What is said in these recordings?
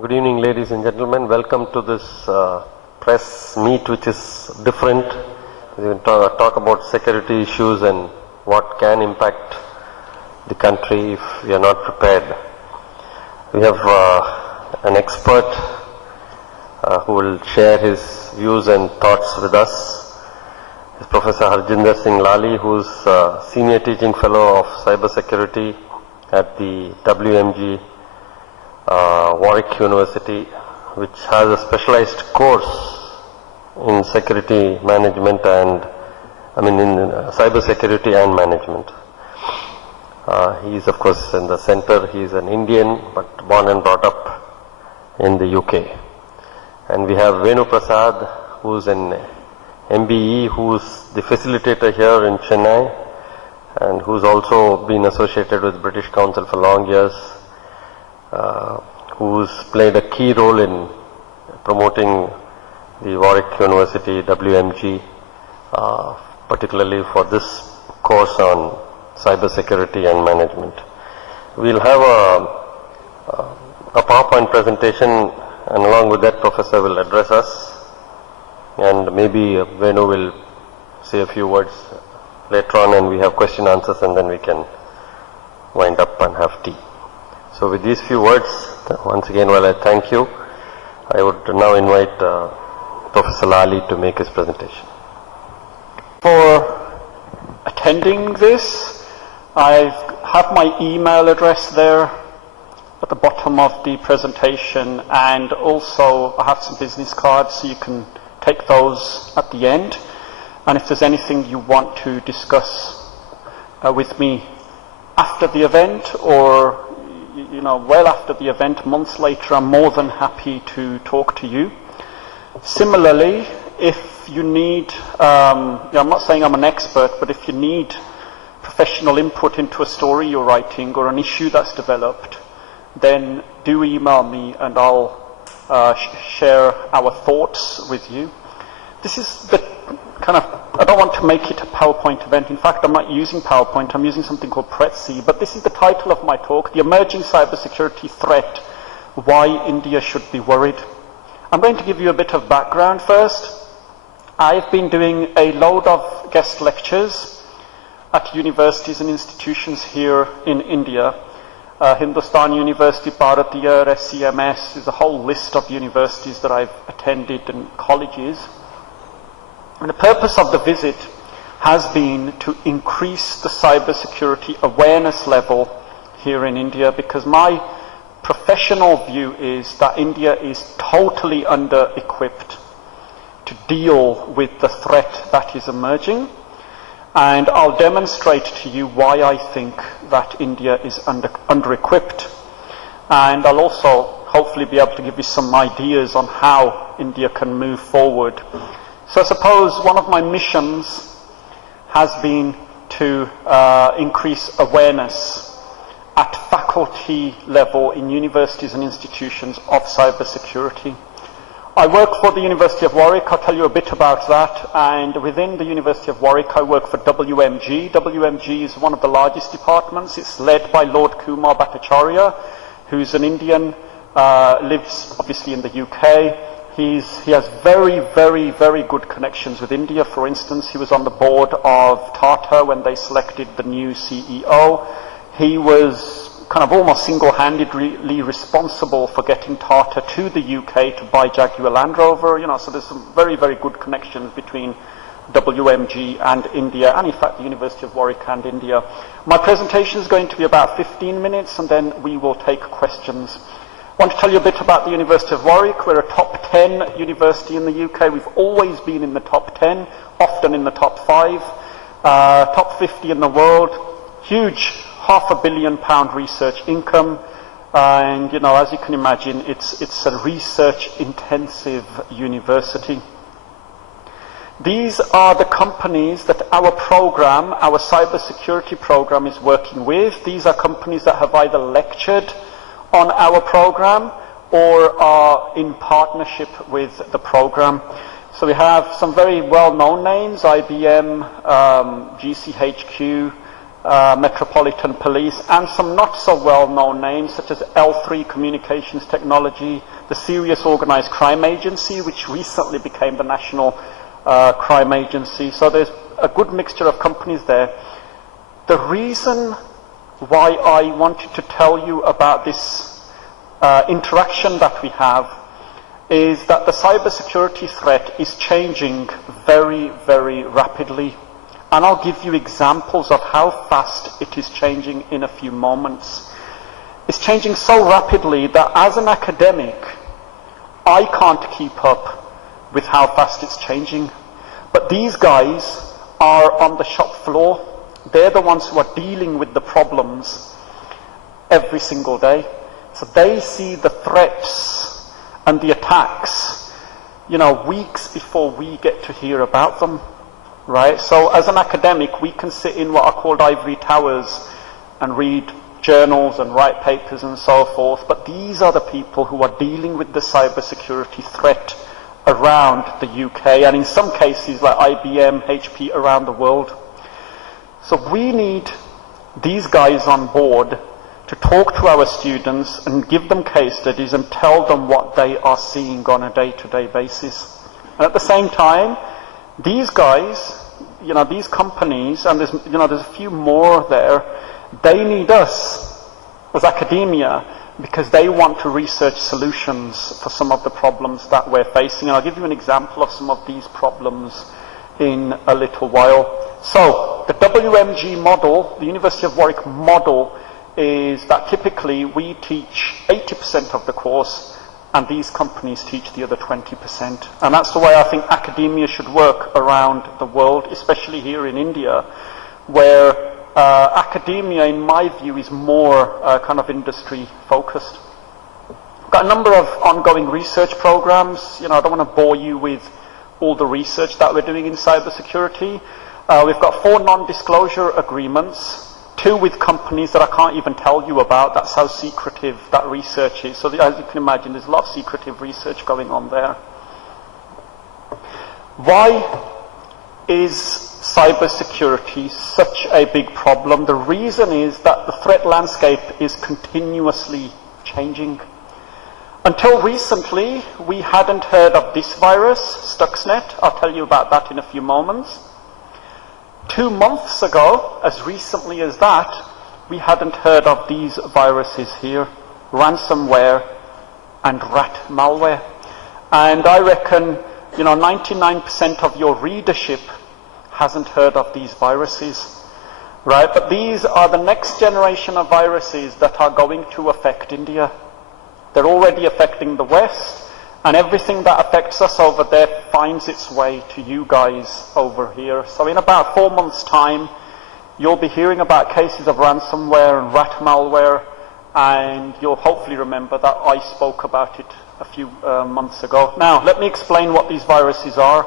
Good evening, ladies and gentlemen. Welcome to this press meet, which is different. We will talk about security issues and what can impact the country if we are not prepared. We have an expert who will share his views and thoughts with us. It's Professor Harjinder Singh Lali, who is Senior Teaching Fellow of Cybersecurity at the WMG Warwick University, which has a specialized course in security management and in cybersecurity and management. He is of course in the center. He is an Indian but born and brought up in the UK. And we have Venu Prasad, who is an MBE, who is the facilitator here in Chennai and who's also been associated with British Council for long years, who's played a key role in promoting the Warwick University WMG, particularly for this course on cybersecurity and management. We'll have a PowerPoint presentation, and along with that, Professor will address us, and maybe Venu will say a few words later on, and we have question answers, and then we can wind up and have tea. So with these few words, once again, while I thank you, I would now invite Professor Lali to make his presentation. For attending this, I have my email address there at the bottom of the presentation, and also I have some business cards, so you can take those at the end. And if there's anything you want to discuss with me after the event, or well after the event, months later, I'm more than happy to talk to you. Similarly, if you need, I'm not saying I'm an expert, but if you need professional input into a story you're writing or an issue that's developed, then do email me and I'll share our thoughts with you. This is the I don't want to make it a PowerPoint event. In fact, I'm not using PowerPoint. I'm using something called Prezi. But this is the title of my talk, The Emerging Cybersecurity Threat, Why India Should Be Worried. I'm going to give you a bit of background first. I've been doing a load of guest lectures at universities and institutions here in India. Hindustan University, Bharatiya, SCMS, there's a whole list of universities that I've attended and colleges. And the purpose of the visit has been to increase the cybersecurity awareness level here in India, because my professional view is that India is totally under-equipped to deal with the threat that is emerging. And I'll demonstrate to you why I think that India is under-equipped. And I'll also hopefully be able to give you some ideas on how India can move forward. So suppose one of my missions has been to increase awareness at faculty level in universities and institutions of cybersecurity. I work for the University of Warwick. I'll tell you a bit about that. And within the University of Warwick, I work for WMG. WMG is one of the largest departments. It's led by Lord Kumar Bhattacharya, who's an Indian, lives obviously in the UK. He has very, very, very good connections with India. For instance, he was on the board of Tata when they selected the new CEO. He was almost single-handedly responsible for getting Tata to the UK to buy Jaguar Land Rover. So there's some very, very good connections between WMG and India, and in fact the University of Warwick and India. My presentation is going to be about 15 minutes, and then we will take questions. I want to tell you a bit about the University of Warwick. We're a top 10 university in the UK. We've always been in the top 10, often in the top 5, top 50 in the world. Huge £500 million research income. And, as you can imagine, it's a research-intensive university. These are the companies that our program, our cybersecurity program, is working with. These are companies that have either lectured on our program or are in partnership with the program. So we have some very well-known names: IBM, GCHQ, Metropolitan Police, and some not so well-known names such as L3 Communications Technology, the Serious Organised Crime Agency, which recently became the National Crime Agency. So there's a good mixture of companies there. The reason why I wanted to tell you about this interaction that we have is that the cybersecurity threat is changing very, very rapidly. And I'll give you examples of how fast it is changing in a few moments. It's changing so rapidly that as an academic, I can't keep up with how fast it's changing. But these guys are on the shop floor. They're the ones who are dealing with the problems every single day. So they see the threats and the attacks, weeks before we get to hear about them. Right? So as an academic, we can sit in what are called ivory towers and read journals and write papers and so forth, but these are the people who are dealing with the cybersecurity threat around the UK, and in some cases like IBM, HP, around the world. So we need these guys on board to talk to our students and give them case studies and tell them what they are seeing on a day-to-day basis. And at the same time, these guys, these companies, and there's a few more there, they need us as academia because they want to research solutions for some of the problems that we're facing. And I'll give you an example of some of these problems in a little while. So, the WMG model, the University of Warwick model, is that typically we teach 80% of the course and these companies teach the other 20%. And that's the way I think academia should work around the world, especially here in India, where academia, in my view, is more kind of industry focused. We've got a number of ongoing research programs. I don't want to bore you with all the research that we're doing in cybersecurity. We've got 4 non-disclosure agreements, 2 with companies that I can't even tell you about. That's how secretive that research is. So as you can imagine, there's a lot of secretive research going on there. Why is cybersecurity such a big problem? The reason is that the threat landscape is continuously changing. Until recently, we hadn't heard of this virus, Stuxnet. I'll tell you about that in a few moments. 2 months ago, as recently as that, we hadn't heard of these viruses here, ransomware and rat malware. And I reckon, 99% of your readership hasn't heard of these viruses, right? But these are the next generation of viruses that are going to affect India. They're already affecting the West, and everything that affects us over there finds its way to you guys over here. So in about 4 months' time, you'll be hearing about cases of ransomware and rat malware, and you'll hopefully remember that I spoke about it a few months ago. Now, let me explain what these viruses are.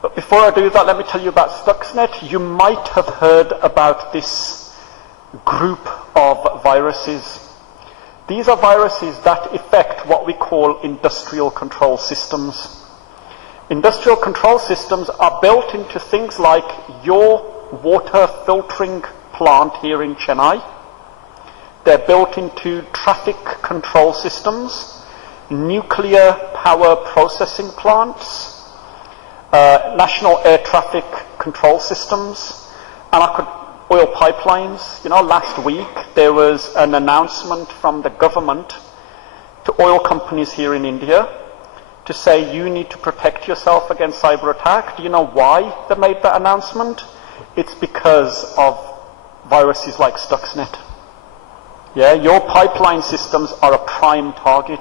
But before I do that, let me tell you about Stuxnet. You might have heard about this group of viruses. These are viruses that affect what we call industrial control systems. Industrial control systems are built into things like your water filtering plant here in Chennai. They're built into traffic control systems, nuclear power processing plants, national air traffic control systems, and oil pipelines. Last week there was an announcement from the government to oil companies here in India to say you need to protect yourself against cyber attack. Do you know why they made that announcement? It's because of viruses like Stuxnet. Yeah, your pipeline systems are a prime target.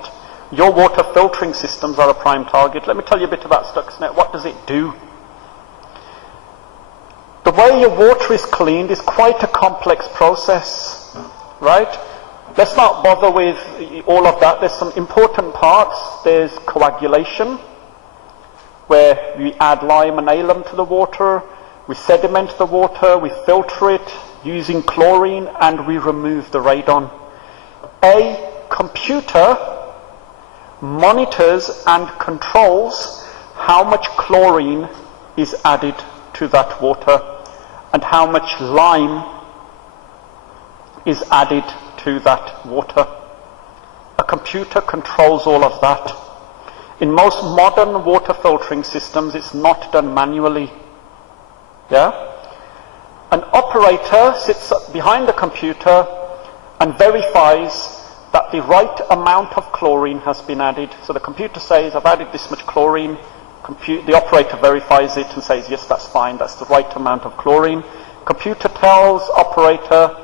Your water filtering systems are a prime target. Let me tell you a bit about Stuxnet. What does it do? The way your water is cleaned is quite a complex process, right? Let's not bother with all of that. There's some important parts. There's coagulation, where we add lime and alum to the water, we sediment the water, we filter it using chlorine, and we remove the radon. A computer monitors and controls how much chlorine is added to that water and how much lime is added to that water. A computer controls all of that. In most modern water filtering systems, it's not done manually. Yeah? An operator sits behind the computer and verifies that the right amount of chlorine has been added. So the computer says, I've added this much chlorine. The operator verifies it and says, yes, that's fine, that's the right amount of chlorine. Computer tells operator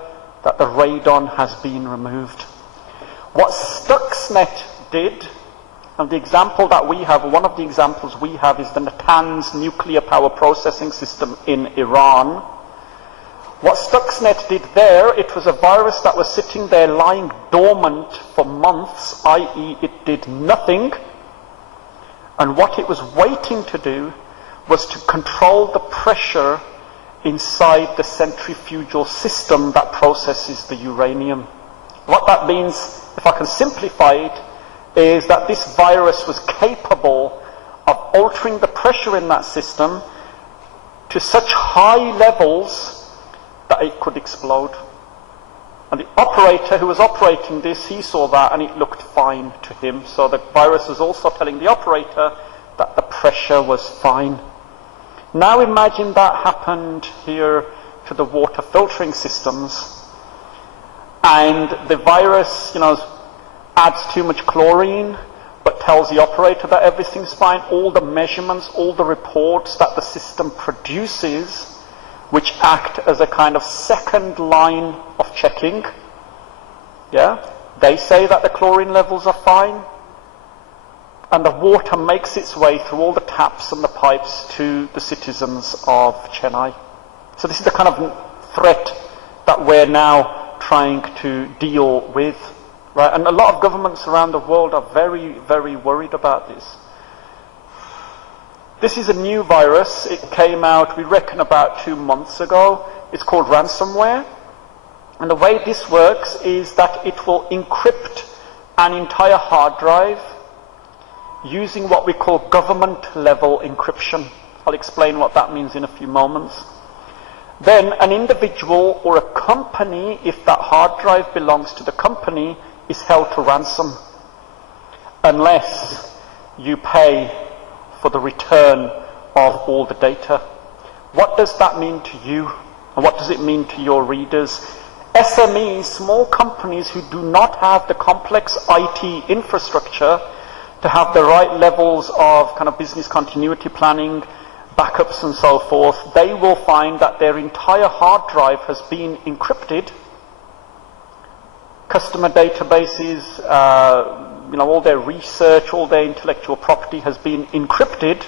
that the radon has been removed. What Stuxnet did, and the example that we have, one of the examples we have, is the Natanz nuclear power processing system in Iran. What Stuxnet did there, it was a virus that was sitting there lying dormant for months, i.e. it did nothing. And what it was waiting to do was to control the pressure inside the centrifugal system that processes the uranium. What that means, if I can simplify it, is that this virus was capable of altering the pressure in that system to such high levels that it could explode. And the operator who was operating this, he saw that and it looked fine to him. So the virus was also telling the operator that the pressure was fine. Now imagine that happened here to the water filtering systems, and the virus, adds too much chlorine, but tells the operator that everything's fine. All the measurements, all the reports that the system produces, which act as a kind of second line of checking, they say that the chlorine levels are fine, and the water makes its way through all the taps and the pipes to the citizens of Chennai. So this is the kind of threat that we're now trying to deal with, right? And a lot of governments around the world are very, very worried about this. This is a new virus. It came out, we reckon, about 2 months ago. It's called ransomware. And the way this works is that it will encrypt an entire hard drive using what we call government-level encryption. I'll explain what that means in a few moments. Then an individual or a company, if that hard drive belongs to the company, is held to ransom unless you pay for the return of all the data. What does that mean to you? And what does it mean to your readers? SMEs, small companies who do not have the complex IT infrastructure to have the right levels of kind of business continuity planning, backups and so forth, they will find that their entire hard drive has been encrypted. Customer databases, all their research, all their intellectual property has been encrypted,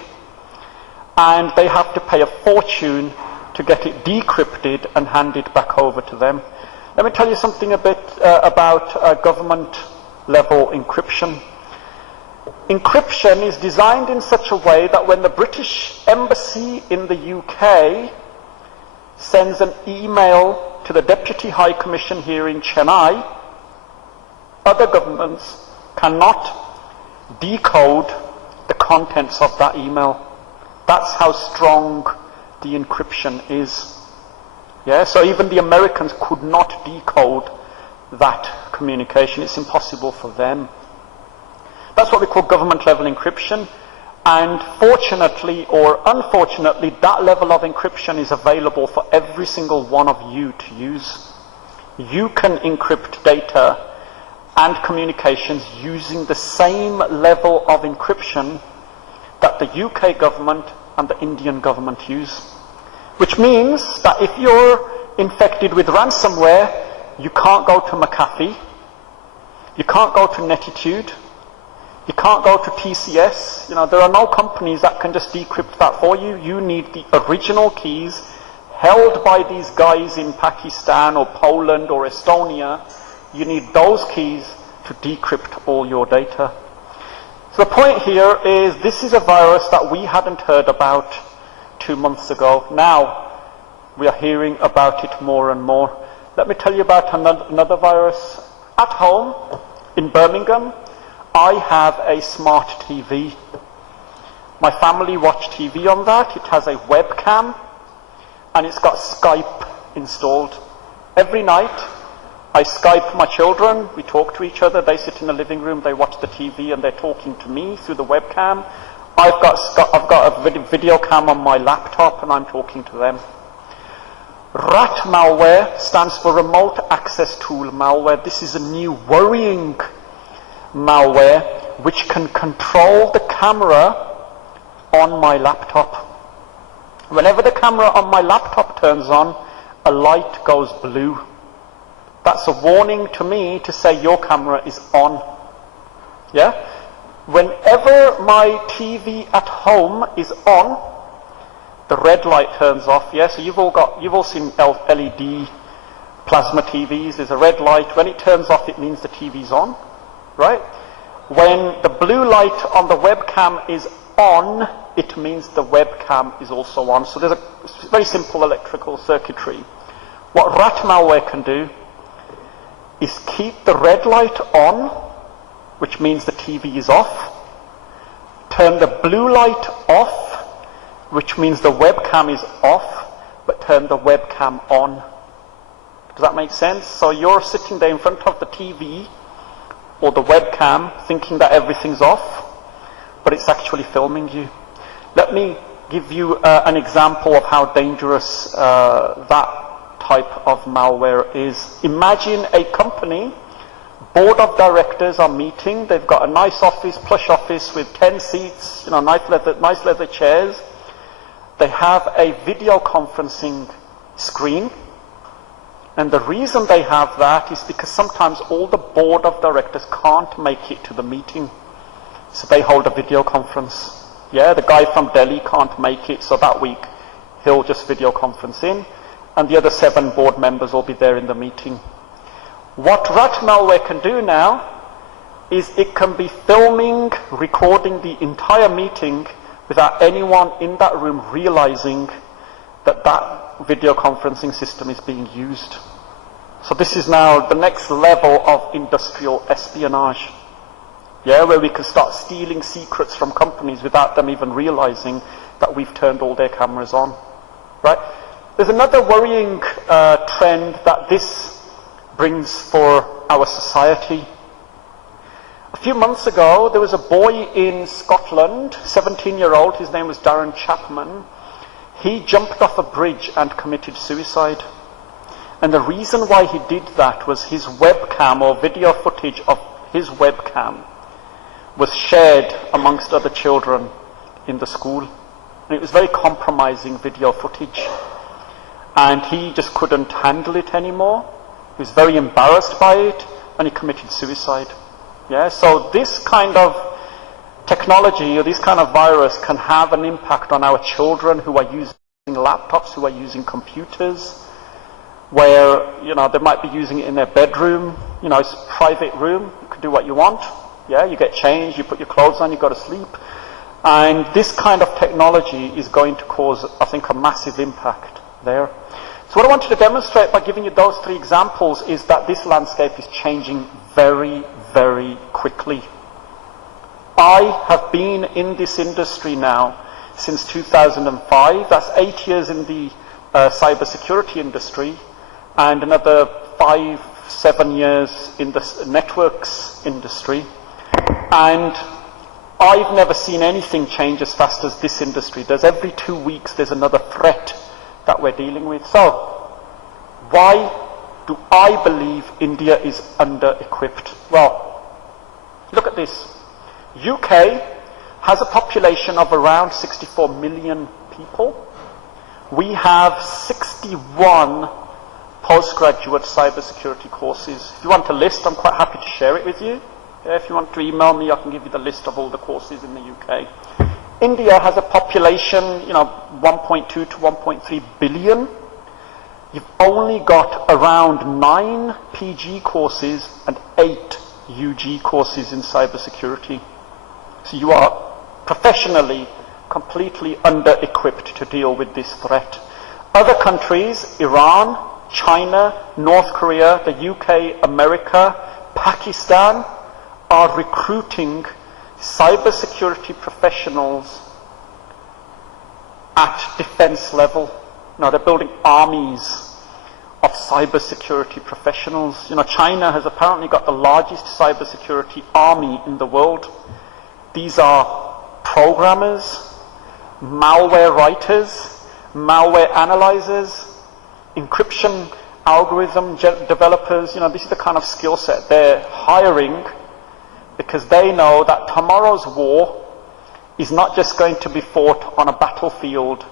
and they have to pay a fortune to get it decrypted and handed back over to them. Let me tell you something a bit about government level encryption. Encryption is designed in such a way that when the British Embassy in the UK sends an email to the Deputy High Commission here in Chennai, other governments cannot decode the contents of that email. That's how strong the encryption is. So even the Americans could not decode that communication. It's impossible for them. That's what we call government level encryption, and fortunately or unfortunately that level of encryption is available for every single one of you to use. You can encrypt data and communications using the same level of encryption that the UK government and the Indian government use. Which means that if you're infected with ransomware, you can't go to McAfee, you can't go to Netitude, you can't go to TCS. There are no companies that can just decrypt that for you. You need the original keys held by these guys in Pakistan or Poland or Estonia. You need those keys to decrypt all your data. So the point here is this is a virus that we hadn't heard about 2 months ago. Now we are hearing about it more and more. Let me tell you about another virus. At home in Birmingham, I have a smart TV. My family watch TV on that. It has a webcam. and it's got Skype installed. Every night, I Skype my children, we talk to each other, they sit in the living room, they watch the TV and they're talking to me through the webcam. I've got a video cam on my laptop and I'm talking to them. RAT malware stands for Remote Access Tool malware. This is a new worrying malware which can control the camera on my laptop. Whenever the camera on my laptop turns on, a light goes blue. That's a warning to me to say your camera is on. Yeah? Whenever my TV at home is on, the red light turns off. Yeah, so you've all seen LED plasma TVs. There's a red light. When it turns off, it means the TV's on, right? When the blue light on the webcam is on, it means the webcam is also on. So there's a very simple electrical circuitry. What rat malware can do is keep the red light on, which means the TV is off, turn the blue light off, which means the webcam is off, but turn the webcam on. Does that make sense? So you're sitting there in front of the TV or the webcam thinking that everything's off, but it's actually filming you. Let me give you an example of how dangerous that type of malware is. Imagine a company, board of directors are meeting, they've got a nice office, plush office with 10 seats, nice leather chairs. They have a video conferencing screen, and the reason they have that is because sometimes all the board of directors can't make it to the meeting, so they hold a video conference. Yeah, the guy from Delhi can't make it, so that week he'll just video conference in, and the other 7 board members will be there in the meeting. What rat malware can do now is it can be filming, recording the entire meeting without anyone in that room realizing that that video conferencing system is being used. So this is now the next level of industrial espionage. Yeah, where we can start stealing secrets from companies without them even realizing that we've turned all their cameras on. Right? There's another worrying trend that this brings for our society. A few months ago, there was a boy in Scotland, 17-year-old, his name was Darren Chapman. He jumped off a bridge and committed suicide. And the reason why he did that was his webcam, or video footage of his webcam, was shared amongst other children in the school. And it was very compromising video footage. And he just couldn't handle it anymore. He was very embarrassed by it, and he committed suicide. Yeah, so this kind of technology or this kind of virus can have an impact on our children who are using laptops, who are using computers, where, they might be using it in their bedroom, it's a private room, you can do what you want. Yeah, you get changed, you put your clothes on, you go to sleep. And this kind of technology is going to cause, I think, a massive impact there. So what I wanted to demonstrate by giving you those 3 examples is that this landscape is changing very, very quickly. I have been in this industry now since 2005. That's 8 years in the cybersecurity industry, and another 5-7 years in the networks industry. And I've never seen anything change as fast as this industry does. Every 2 weeks there's another threat that we're dealing with. So, why do I believe India is under-equipped? Well, look at this. UK has a population of around 64 million people. We have 61 postgraduate cybersecurity courses. If you want a list, I'm quite happy to share it with you. If you want to email me, I can give you the list of all the courses in the UK. India has a population, 1.2 to 1.3 billion. You've only got around 9 PG courses and 8 UG courses in cybersecurity. So you are professionally completely under-equipped to deal with this threat. Other countries, Iran, China, North Korea, the UK, America, Pakistan, are recruiting cybersecurity professionals at defense level. No, they're building armies of cybersecurity professionals. China has apparently got the largest cybersecurity army in the world. These are programmers, malware writers, malware analyzers, encryption algorithm developers. This is the kind of skill set they're hiring because they know that tomorrow's war is not just going to be fought on a battlefield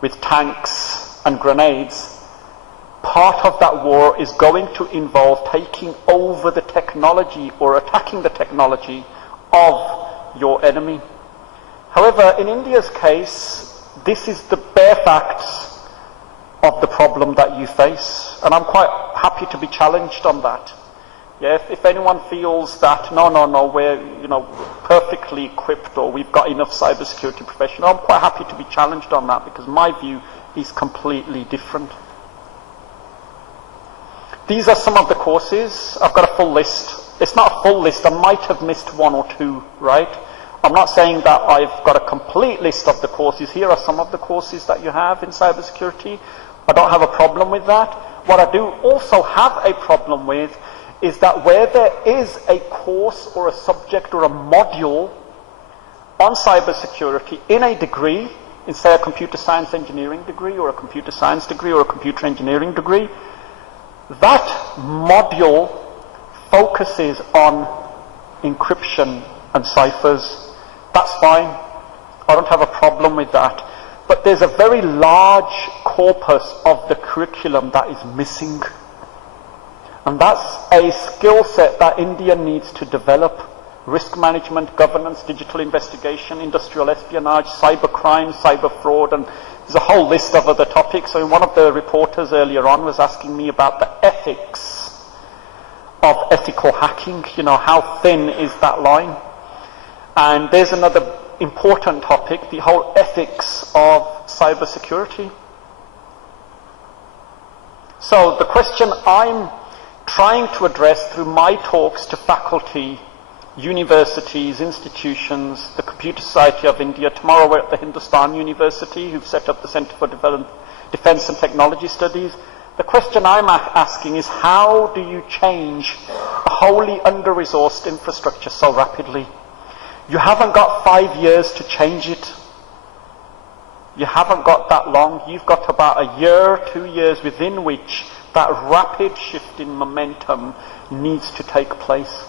with tanks and grenades. Part of that war is going to involve taking over the technology or attacking the technology of your enemy. However, in India's case, this is the bare facts of the problem that you face, and I'm quite happy to be challenged on that. Yeah, if anyone feels that no, we're perfectly equipped or we've got enough cybersecurity professionals, I'm quite happy to be challenged on that because my view is completely different. These are some of the courses. I've got a full list. It's not a full list. I might have missed one or two, right? I'm not saying that I've got a complete list of the courses. Here are some of the courses that you have in cybersecurity. I don't have a problem with that. What I do also have a problem with is that where there is a course or a subject or a module on cybersecurity in a degree, in say a computer science engineering degree or a computer science degree or a computer engineering degree, that module focuses on encryption and ciphers. That's fine. I don't have a problem with that. But there's a very large corpus of the curriculum that is missing. And that's a skill set that India needs to develop. Risk management, governance, digital investigation, industrial espionage, cyber crime, cyber fraud, and there's a whole list of other topics. So one of the reporters earlier on was asking me about the ethics of ethical hacking. How thin is that line? And there's another important topic, the whole ethics of cybersecurity. So the question I'm trying to address through my talks to faculty, universities, institutions, the Computer Society of India. Tomorrow we're at the Hindustan University, who've set up the Centre for Defence and Technology Studies. The question I'm asking is, how do you change a wholly under-resourced infrastructure so rapidly? You haven't got 5 years to change it. You haven't got that long. You've got about a year, 2 years within which that rapid shift in momentum needs to take place.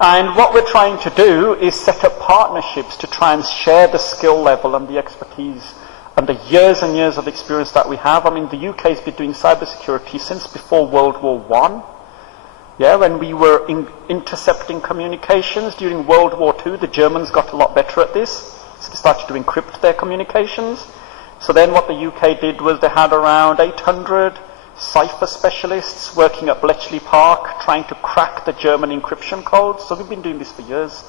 And what we're trying to do is set up partnerships to try and share the skill level and the expertise and the years and years of experience that we have. I mean, the UK has been doing cybersecurity since before World War I. Yeah, when we were intercepting communications during World War II, the Germans got a lot better at this. So they started to encrypt their communications. So then what the UK did was they had around 800 cipher specialists working at Bletchley Park trying to crack the German encryption codes. So we've been doing this for years.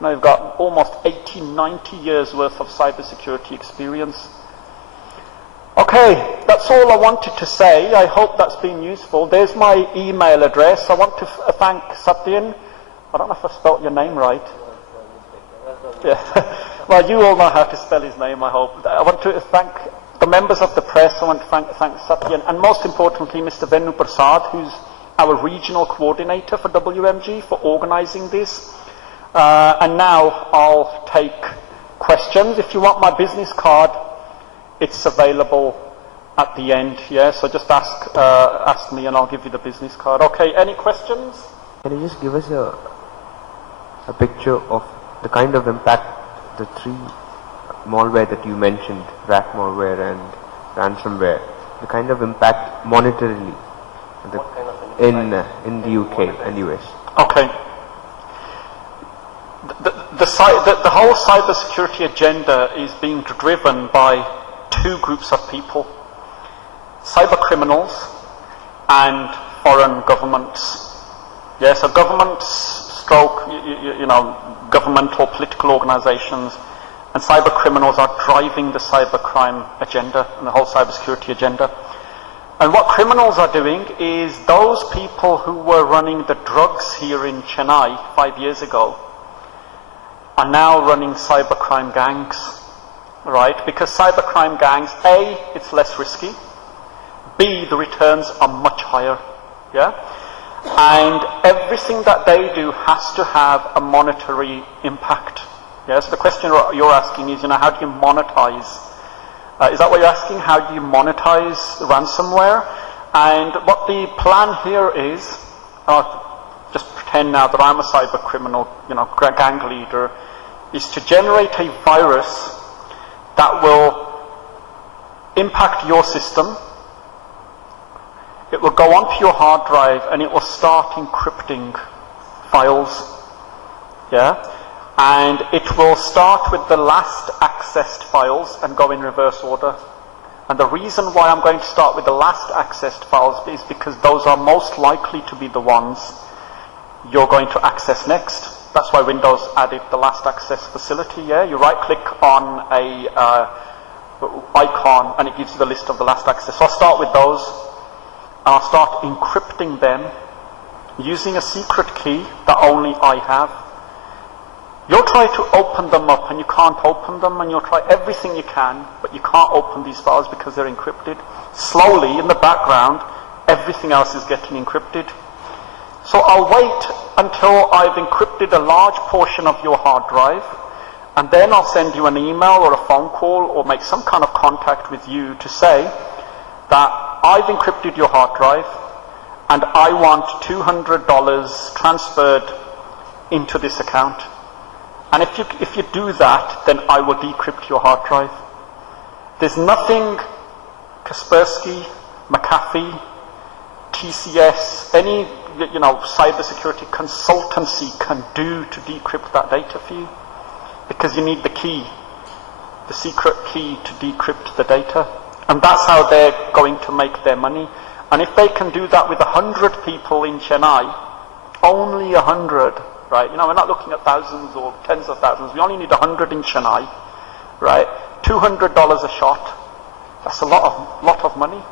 We've got almost 80, 90 years worth of cybersecurity experience. Okay, that's all I wanted to say. I hope that's been useful. There's my email address. I want to thank Satyan. I don't know if I spelt your name right. Yeah. Well, you all know how to spell his name, I hope. I want to thank the members of the press. I want to thank Satyan, and most importantly, Mr. Venu Prasad, who's our regional coordinator for WMG, for organising this. And now I'll take questions. If you want my business card, it's available at the end. Yeah, so just ask me, and I'll give you the business card. Okay, any questions? Can you just give us a picture of the kind of impact the three malware that you mentioned, rat malware and ransomware, the kind of impact monetarily in the UK and US? Okay. The whole cybersecurity agenda is being driven by two groups of people: cyber criminals and foreign governments. Yeah, so governments, stroke, governmental political organisations, and cyber criminals are driving the cybercrime agenda and the whole cybersecurity agenda. And what criminals are doing is those people who were running the drugs here in Chennai 5 years ago are now running cybercrime gangs. right? Because cybercrime gangs, A, it's less risky. B, the returns are much higher, yeah? And everything that they do has to have a monetary impact. Yeah, so the question you're asking is, how do you monetize? Is that what you're asking? How do you monetize ransomware? And what the plan here is, just pretend now that I'm a cyber criminal, gang leader, is to generate a virus that will impact your system. It will go onto your hard drive and it will start encrypting files. Yeah? And it will start with the last accessed files and go in reverse order. And the reason why I'm going to start with the last accessed files is because those are most likely to be the ones you're going to access next. That's why Windows added the last access facility, yeah? You right click on a icon and it gives you the list of the last access. So I'll start with those. And I'll start encrypting them using a secret key that only I have. You'll try to open them up and you can't open them, and you'll try everything you can, but you can't open these files because they're encrypted. Slowly, in the background, everything else is getting encrypted. So I'll wait until I've encrypted a large portion of your hard drive, and then I'll send you an email or a phone call or make some kind of contact with you to say that I've encrypted your hard drive and I want $200 transferred into this account. And if you do that, then I will decrypt your hard drive. There's nothing Kaspersky, McAfee, TCS, any cybersecurity consultancy can do to decrypt that data for you, because you need the key, the secret key to decrypt the data. And that's how they're going to make their money. And if they can do that with 100 people in Chennai, only 100, right? We're not looking at thousands or tens of thousands. We only need 100 in Chennai, right? $200 a shot. That's a lot of money.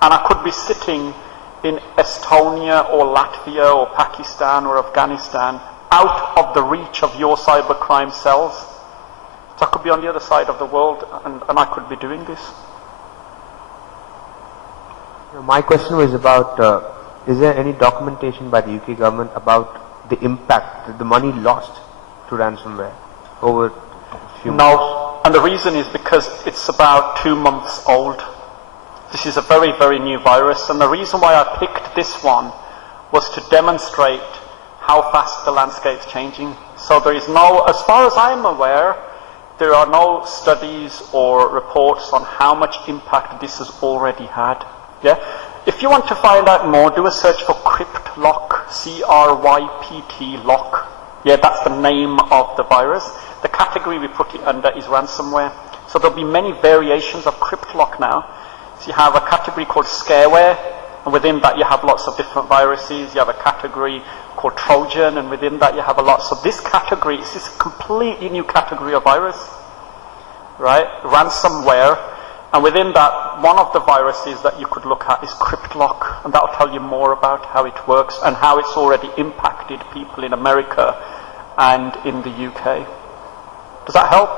And I could be sitting in Estonia or Latvia or Pakistan or Afghanistan, out of the reach of your cybercrime cells. So I could be on the other side of the world and I could be doing this. My question was about, is there any documentation by the UK government about the impact, the money lost to ransomware over a few months? No, and the reason is because it's about 2 months old. This is a very, very new virus, and the reason why I picked this one was to demonstrate how fast the landscape's changing. So there is no, as far as I'm aware, there are no studies or reports on how much impact this has already had. Yeah? If you want to find out more, do a search for CryptLock, C-R-Y-P-T lock. Yeah, that's the name of the virus. The category we put it under is ransomware. So there'll be many variations of CryptLock now. So you have a category called scareware, and within that you have lots of different viruses. You have a category called Trojan, and within that you have a lot. So this category is this completely new category of virus, right? Ransomware. And within that, one of the viruses that you could look at is CryptLock, and that will tell you more about how it works and how it's already impacted people in America and in the UK. Does that help?